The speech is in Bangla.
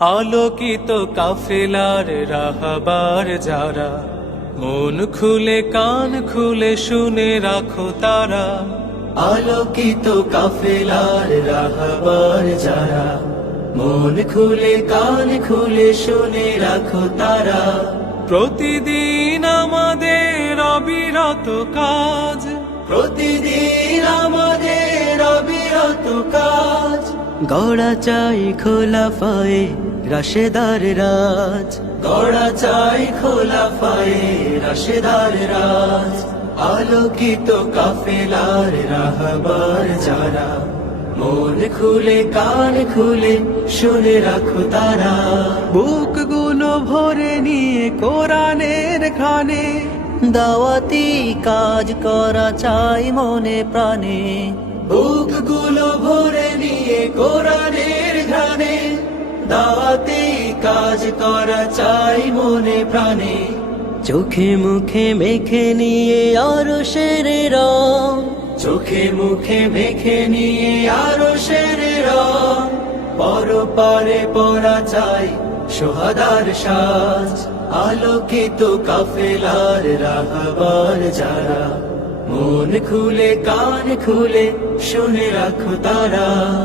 আলোকিত কাফেলার রাহাবার যারা মন খুলে কান খুলে শুনে রাখো তারা। আলোকিত কাফেলার রাহবার যারা মন খুলে কান খুলে শুনে রাখো তারা। প্রতিদিন আমাদের অবিরত কাজ। প্রতিদিন আমাদের অবিরত কাজ। গড়া চাই খোলা পায়ে রাশেদার রাজ। গড়া চাই খোলা পায়ে রাশেদার রাজ। আলোকিত কাফেলার রাহবার যারা। মন খুলে কান খুলে শুনে রাখো তারা। বুকগুলো ভরে নিয়ে কোরআনের খানে। দাওয়াতি কাজ করা চাই মনে প্রাণে। বুকগুলো ভরে নিয়ে কোরআনের দাওয়াতি কাজ করা চাই মনে প্রাণে। চোখে মুখে মেখে নিয়ে আরও শের রং। চোখে মুখে মেখে নিয়ে আরও শের রং। পর পারে পরা চাই সোহাদার সাজ। আলোকিত কাফেলার রাহবার যারা। মন খুলে কান খুলে শুনে রাখো তারা।